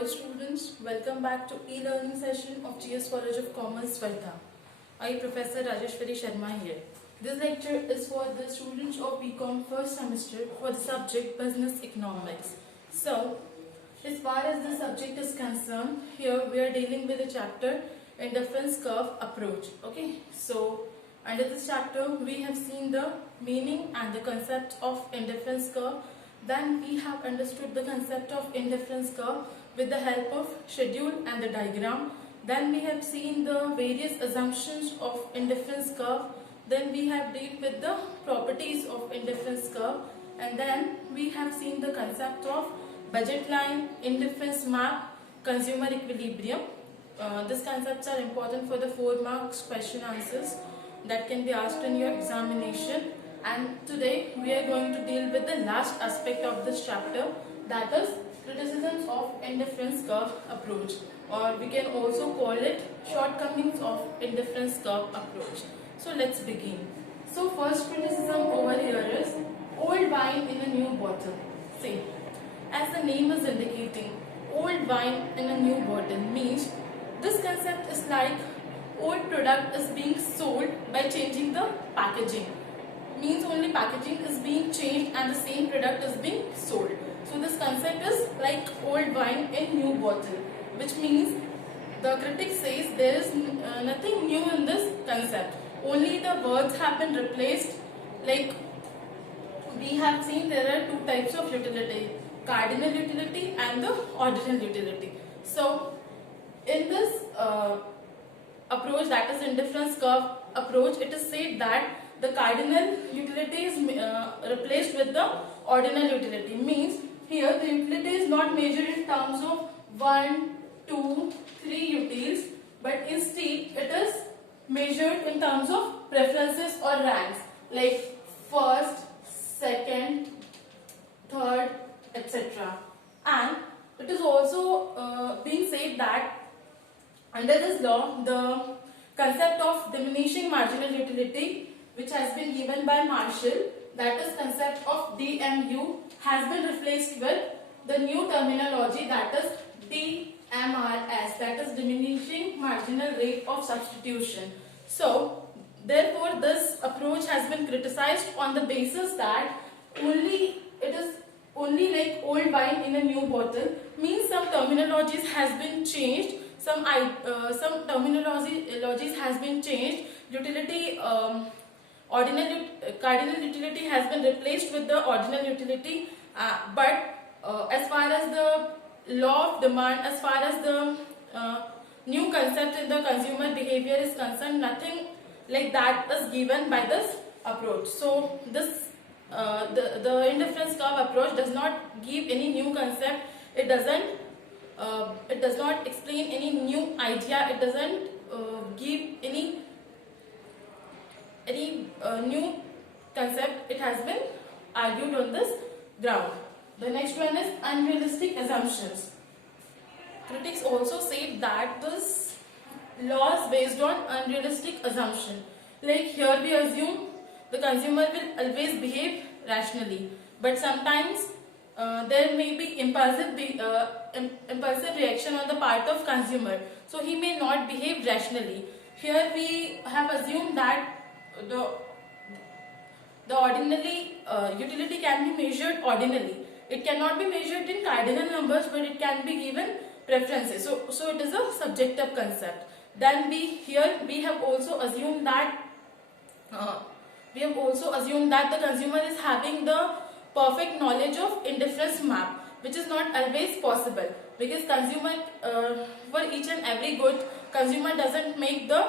Hello students, welcome back to e-learning session of GS College of Commerce, Varda. I, Professor Rajeshwari Sharma here. This lecture is for the students of BCom first semester for the subject Business Economics. So, as far as the subject is concerned, here we are dealing with the chapter Indifference Curve Approach. Okay, so under this chapter we have seen the meaning and the concept of indifference curve. Then we have understood the concept of indifference curve with the help of schedule and the diagram. Then we have seen the various assumptions of indifference curve. Then we have dealt with the properties of indifference curve, and then we have seen the concept of budget line, indifference map, consumer equilibrium. These concepts are important for the 4 marks question answers that can be asked in your examination. And today we are going to deal with the last aspect of this chapter, that is criticisms of indifference curve approach, or we can also call it shortcomings of indifference curve approach. So let's begin. So first criticism over here is old wine in a new bottle. See, as the name is indicating, old wine in a new bottle means this concept is like old product is being sold by changing the packaging. Means only packaging is being changed and the same product is being sold. So this concept is like old wine in new bottle, which means the critic says there is nothing new in this concept. Only the words have been replaced. Like we have seen, there are 2 types of utility, cardinal utility and the ordinal utility. So in this approach, that is indifference curve approach, it is said that the cardinal utility is replaced with the ordinal utility. Means here the utility is not measured in terms of 1, 2, 3 utils, but instead it is measured in terms of preferences or ranks, like first, second, third, etc. And it is also being said that under this law, the concept of diminishing marginal utility, which has been given by Marshall, that is concept of DMU, has been replaced with the new terminology, that is DMRS, that is diminishing marginal rate of substitution. So therefore this approach has been criticized on the basis that it is only like old wine in a new bottle, means some terminologies has been changed, some terminologies has been changed, utility cardinal utility has been replaced with the ordinal utility, but as far as the law of demand, as far as the new concept in the consumer behavior is concerned, nothing like that is given by this approach. So this the indifference curve approach does not give any new concept. It does not explain any new idea. It doesn't give any new concept. It has been argued on this ground. The next one is unrealistic assumptions. Critics also said that this law is based on unrealistic assumption. Like here we assume the consumer will always behave rationally, but sometimes there may be impulsive reaction on the part of consumer, so he may not behave rationally. Here we have assumed that the ordinally utility can be measured ordinally. It cannot be measured in cardinal numbers, but it can be given preferences. So it is a subjective concept. Then we have also assumed that the consumer is having the perfect knowledge of indifference map, which is not always possible, because consumer for each and every good, consumer doesn't make the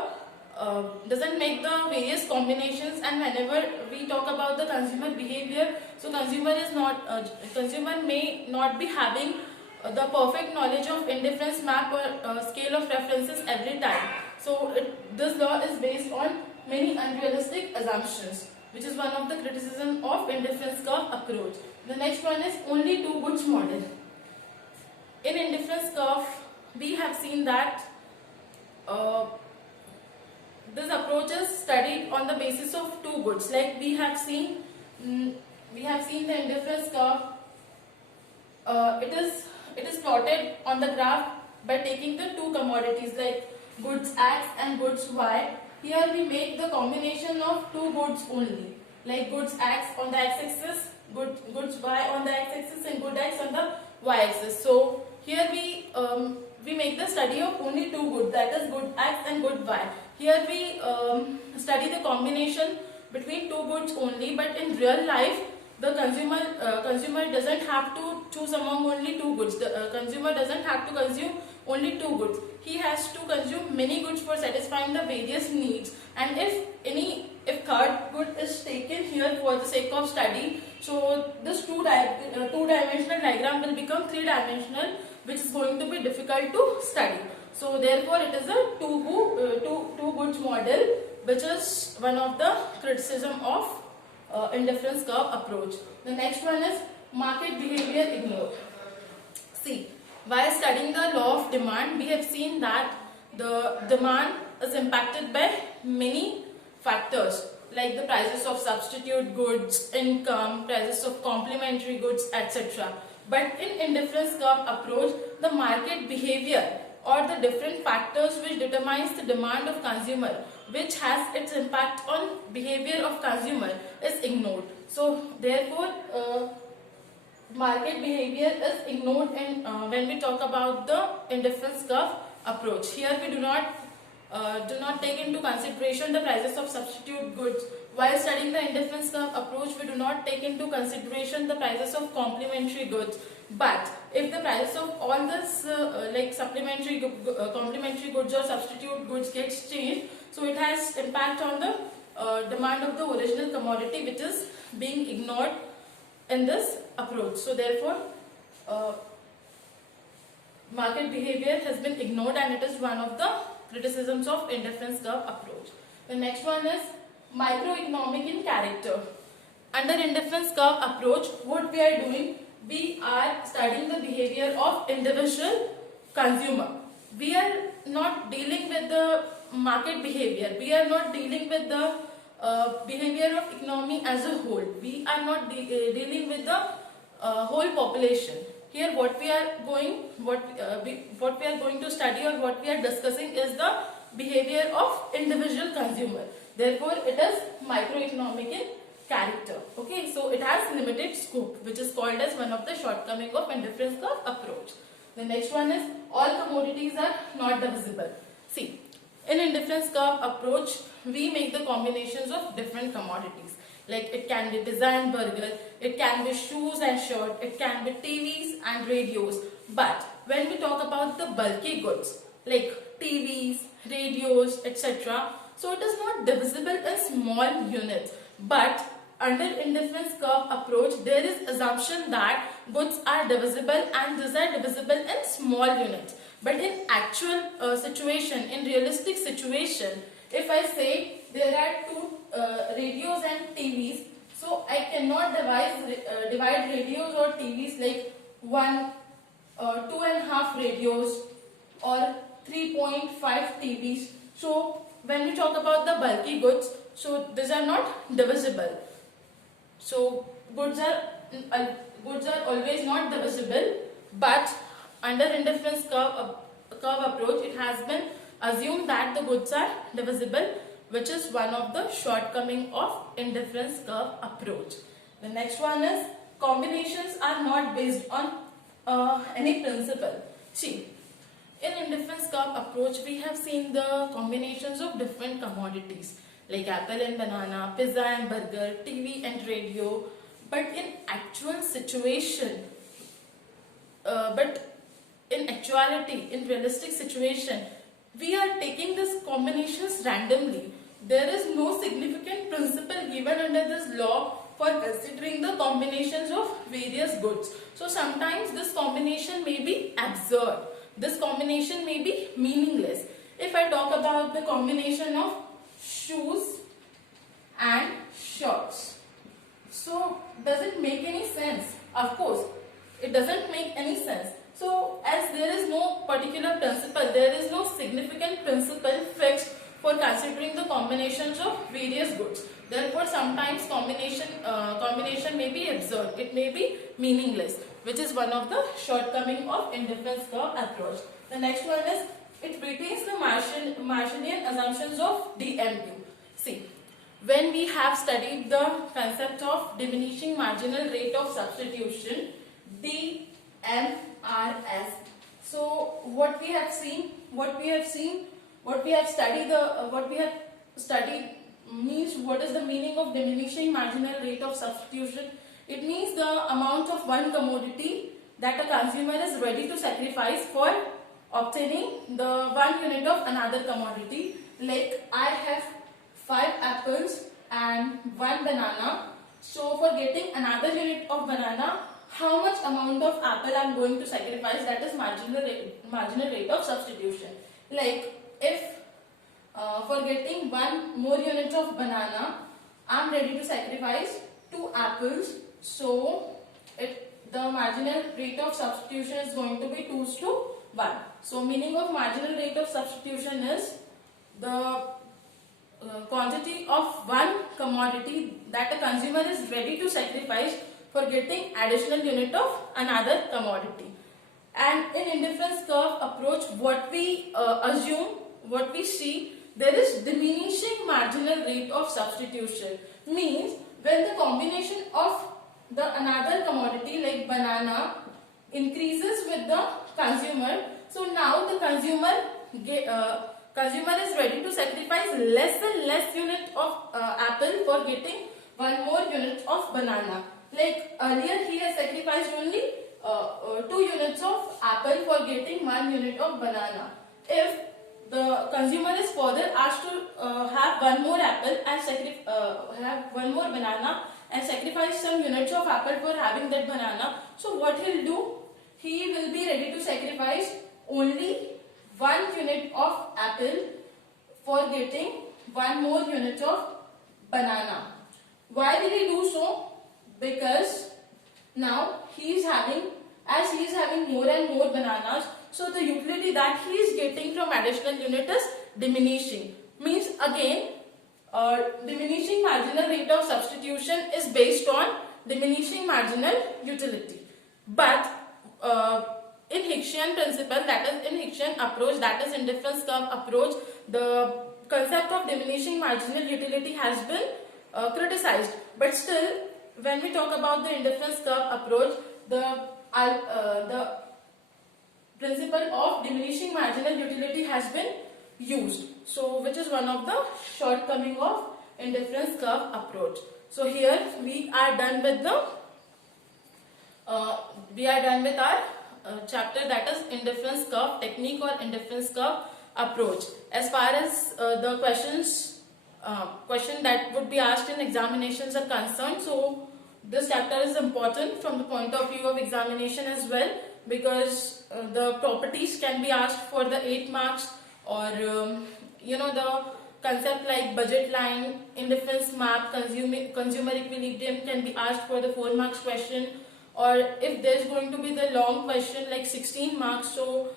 various combinations. And whenever we talk about the consumer behavior, so consumer may not be having the perfect knowledge of indifference map or scale of preferences every time. So this law is based on many unrealistic assumptions, which is one of the criticism of indifference curve approach. The next one is only 2 goods model. In indifference curve, we have seen that this approach is studied on the basis of 2 goods. Like we have seen the indifference curve. It is it is plotted on the graph by taking the two commodities like goods X and goods Y. Here we make the combination of two goods only, like goods X on the x-axis, goods Y on the x-axis, and good X on the y-axis. So here we make the study of only two goods, that is good X and good Y. Here we study the combination between two goods only, but in real life the consumer doesn't have to choose among only two goods. The consumer doesn't have to consume only two goods. He has to consume many goods for satisfying the various needs. And if third good is taken here for the sake of study, so this two-dimensional diagram will become three-dimensional, which is going to be difficult to study. So therefore it is a two goods model, which is one of the criticism of indifference curve approach. The next one is market behavior ignored. See, while studying the law of demand, we have seen that the demand is impacted by many factors like the prices of substitute goods, income, prices of complementary goods, etc. But in indifference curve approach, the market behavior or the different factors which determines the demand of consumer, which has its impact on behavior of consumer, is ignored. So therefore market behavior is ignored in, when we talk about the indifference curve approach. Here we do not take into consideration the prices of substitute goods. While studying the indifference curve approach, we do not take into consideration the prices of complementary goods. But if the price of all this like complementary goods or substitute goods gets changed, so it has impact on the demand of the original commodity, which is being ignored in this approach. So therefore market behavior has been ignored, and it is one of the criticisms of indifference curve approach. The next one is microeconomic in character. Under indifference curve approach, what we are doing, we are studying the behavior of individual consumer. We are not dealing with the market behavior. We are not dealing with the behavior of economy as a whole. We are not dealing with the whole population. Here what we are going to study, or what we are discussing, is the behavior of individual consumer. Therefore it is microeconomic in character. Okay, so it has limited scope, which is called as one of the shortcomings of indifference curve approach. The next one is all commodities are not divisible. See, in indifference curve approach, we make the combinations of different commodities. Like it can be pizza and burger, it can be shoes and shirt, it can be TVs and radios. But when we talk about the bulky goods like TVs, radios, etc., so it is not divisible in small units. But under indifference curve approach, there is assumption that goods are divisible, and these are divisible in small units. But in actual situation, in realistic situation, if I say there are two radios and TVs, so I cannot divide radios or TVs like 2.5 radios or 3.5 TVs. So when we talk about the bulky goods, so these are not divisible. So goods are always not divisible, but under indifference curve approach, it has been assumed that the goods are divisible, which is one of the shortcomings of indifference curve approach. The next one is combinations are not based on any principle. See, in indifference curve approach, we have seen the combinations of different commodities like apple and banana, pizza and burger, TV and radio. But in actual situation, in realistic situation, we are taking these combinations randomly. There is no significant principle given under this law for considering the combinations of various goods. So sometimes this combination may be absurd. This combination may be meaningless. If I talk about the combination of shoes and shorts, so does it make any sense? Of course, it doesn't make any sense. So as there is no particular principle, there is no significant principle fixed for considering the combinations of various goods. Therefore, sometimes combination may be absurd. It may be meaningless. which is one of the shortcoming of indifference curve approach. The next one is it retains the Marshallian assumptions of DMU. See, when we have studied the concept of diminishing marginal rate of substitution, DMRS. So what we have studied means what is the meaning of diminishing marginal rate of substitution. It means the amount of one commodity that a consumer is ready to sacrifice for obtaining the 1 unit of another commodity. Like I have 5 apples and 1 banana. So for getting another unit of banana, how much amount of apple I am going to sacrifice, that is marginal rate of substitution. Like if for getting 1 more unit of banana, I am ready to sacrifice 2 apples. So the marginal rate of substitution is going to be 2:1. So meaning of marginal rate of substitution is the quantity of one commodity that a consumer is ready to sacrifice for getting additional unit of another commodity. And in indifference curve approach, what we assume, what we see, there is diminishing marginal rate of substitution. Means when the combination of the another commodity like banana increases with the consumer, so now the consumer is ready to sacrifice less and less unit of apple for getting 1 more unit of banana. Like earlier he has sacrificed only 2 units of apple for getting 1 unit of banana. If the consumer is further asked to have 1 more apple and have 1 more banana and sacrifice some units of apple for having that banana, so what he'll do? He will be ready to sacrifice only 1 unit of apple for getting 1 more unit of banana. Why will he do so? Because now he is having more and more bananas, so the utility that he is getting from additional unit is diminishing. Means again, diminishing marginal rate of substitution is based on diminishing marginal utility. But in Hicksian principle, that is in Hicksian approach, that is indifference curve approach, the concept of diminishing marginal utility has been criticized. But still, when we talk about the indifference curve approach, the principle of diminishing marginal utility has been used. So, which is one of the shortcoming of indifference curve approach. So here we are done with our chapter, that is indifference curve technique or indifference curve approach. As far as the question that would be asked in examinations are concerned, so this chapter is important from the point of view of examination as well, because the properties can be asked for the 8 marks, or the concept like budget line, indifference map, consumer equilibrium can be asked for the 4 marks question, or if there is going to be the long question like 16 marks, so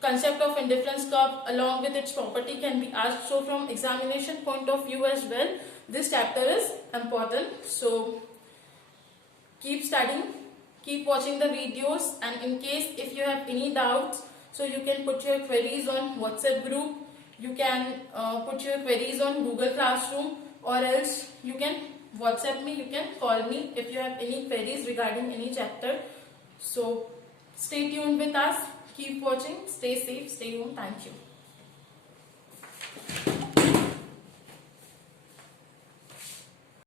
concept of indifference curve along with its property can be asked. So from examination point of view as well, this chapter is important. So keep studying, keep watching the videos, and in case if you have any doubts, so you can put your queries on WhatsApp group, you can put your queries on Google Classroom, or else you can WhatsApp me, you can call me if you have any queries regarding any chapter. So stay tuned with us, keep watching, stay safe, stay home. Thank you.